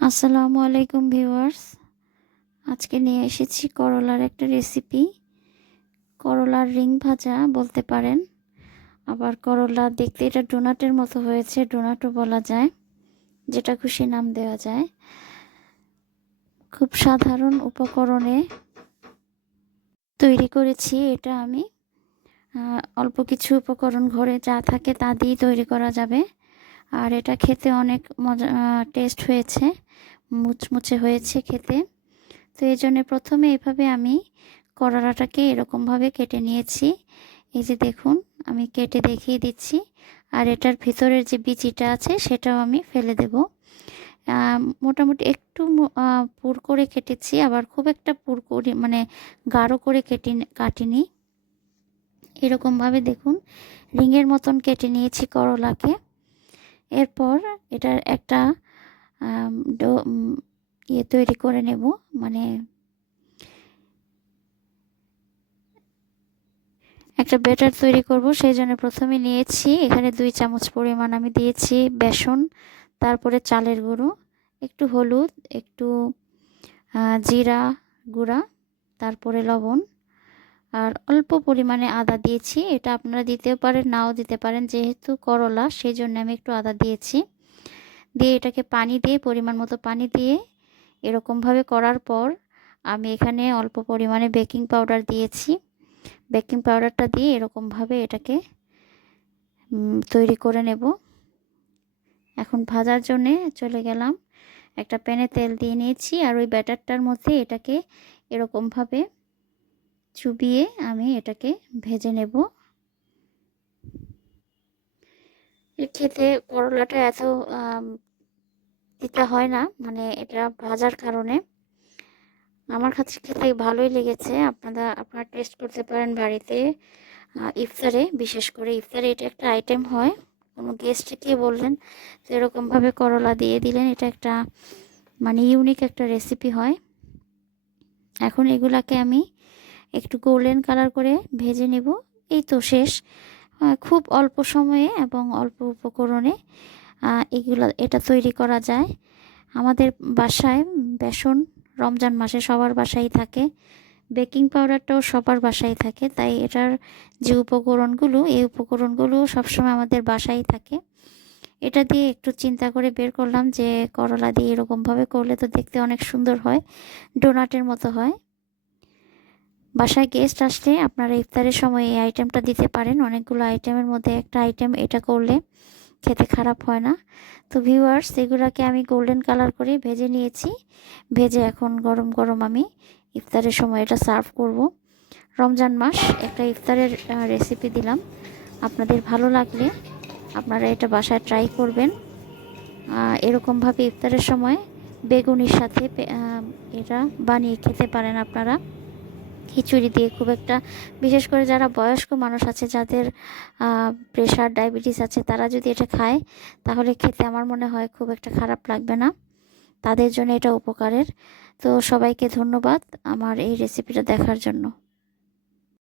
আসসালামু আলাইকুম ভিউয়ার্স। আজকে নিয়ে এসেছি করলার একটা রেসিপি। করলার রিং ভাজা বলতে পারেন। আবার করলা দেখতে এটা ডোনাটের মতো হয়েছে, ডোনাটও বলা যায়, যেটা খুশি নাম দেওয়া যায়। খুব সাধারণ উপকরণে তৈরি করেছি এটা আমি। অল্প কিছু উপকরণ ঘরে যা থাকে তা দিয়েই তৈরি করা যাবে। আর এটা খেতে অনেক মজা টেস্ট হয়েছে, মুচমুচে হয়েছে খেতে। তো এই জন্যে প্রথমে এভাবে আমি করলাটাকে এরকমভাবে কেটে নিয়েছি। এই যে দেখুন, আমি কেটে দেখিয়ে দিচ্ছি। আর এটার ভিতরের যে বিচিটা আছে, সেটাও আমি ফেলে দেব। মোটামুটি একটু পুর করে কেটেছি, আবার খুব একটা পুর করি মানে গাঢ় করে কেটে, কাটিনি। এরকমভাবে দেখুন, রিংয়ের মতন কেটে নিয়েছি করলাকে। এরপর এটার একটা ডো ইয়ে তৈরি করে নেব মানে একটা ব্যাটার তৈরি করব, সেই জন্য প্রথমে নিয়েছি, এখানে দুই চামচ পরিমাণ আমি দিয়েছি বেসন, তারপরে চালের গুঁড়ো, একটু হলুদ, একটু জিরা গুঁড়া, তারপরে লবণ আর অল্প পরিমাণে আদা দিয়েছি। এটা আপনারা দিতেও পারেন, নাও দিতে পারেন, যেহেতু করলা সেই জন্য আমি একটু আদা দিয়েছি। দিয়ে এটাকে পানি দিয়ে, পরিমাণ মতো পানি দিয়ে এরকমভাবে করার পর আমি এখানে অল্প পরিমাণে বেকিং পাউডার দিয়েছি। বেকিং পাউডারটা দিয়ে এরকমভাবে এটাকে তৈরি করে নেব। এখন ভাজার জন্যে চলে গেলাম। একটা প্যানে তেল দিয়ে নিয়েছি আর ওই ব্যাটারটার মধ্যে এটাকে এরকমভাবে চুবিয়ে আমি এটাকে ভেজে নেব। খেতে করলাটা এত দিতে হয় না মানে এটা ভাজার কারণে। আমার কাছে খেতে ভালোই লেগেছে, আপনারা আপনারা টেস্ট করতে পারেন বাড়িতে ইফতারে, বিশেষ করে ইফতারে এটা একটা আইটেম হয়। কোনো গেস্টকে বললেন, তো এরকমভাবে করলা দিয়ে দিলেন, এটা একটা মানে ইউনিক একটা রেসিপি হয়। এখন এগুলাকে আমি একটু গোল্ডেন কালার করে ভেজে নেব। এই তো শেষ। খুব অল্প সময়ে এবং অল্প উপকরণে এগুলো, এটা তৈরি করা যায়। আমাদের বাসায় বেসন রমজান মাসে সবার বাসায় থাকে। বেকিং পাউডারটাও সবার বাসায় থাকে। তাই এটার যে উপকরণগুলো, এই উপকরণগুলো সবসময় আমাদের বাসায় থাকে। এটা দিয়ে একটু চিন্তা করে বের করলাম যে করলা দিয়ে এরকমভাবে করলে তো দেখতে অনেক সুন্দর হয়, ডোনাটের মতো হয়। বাসায় গেস্ট আসলে আপনারা ইফতারের সময় এই আইটেমটা দিতে পারেন। অনেকগুলো আইটেমের মধ্যে একটা আইটেম এটা করলে খেতে খারাপ হয় না। তো ভিউয়ার্স এগুলোকে আমি গোল্ডেন কালার করে ভেজে নিয়েছি। ভেজে এখন গরম গরম আমি ইফতারের সময় এটা সার্ভ করব। রমজান মাস, একটা ইফতারের রেসিপি দিলাম। আপনাদের ভালো লাগলে আপনারা এটা বাসায় ট্রাই করবেন। এরকমভাবে ইফতারের সময় বেগুনির সাথে এটা বানিয়ে খেতে পারেন আপনারা। খিচুড়ি দিয়ে খুব একটা, বিশেষ করে যারা বয়স্ক মানুষ আছে, যাদের প্রেশার ডায়াবেটিস আছে, তারা যদি এটা খায়, তাহলে খেতে আমার মনে হয় খুব একটা খারাপ লাগবে না। তাদের জন্য এটা উপকারের। তো সবাইকে ধন্যবাদ আমার এই রেসিপিটা দেখার জন্য।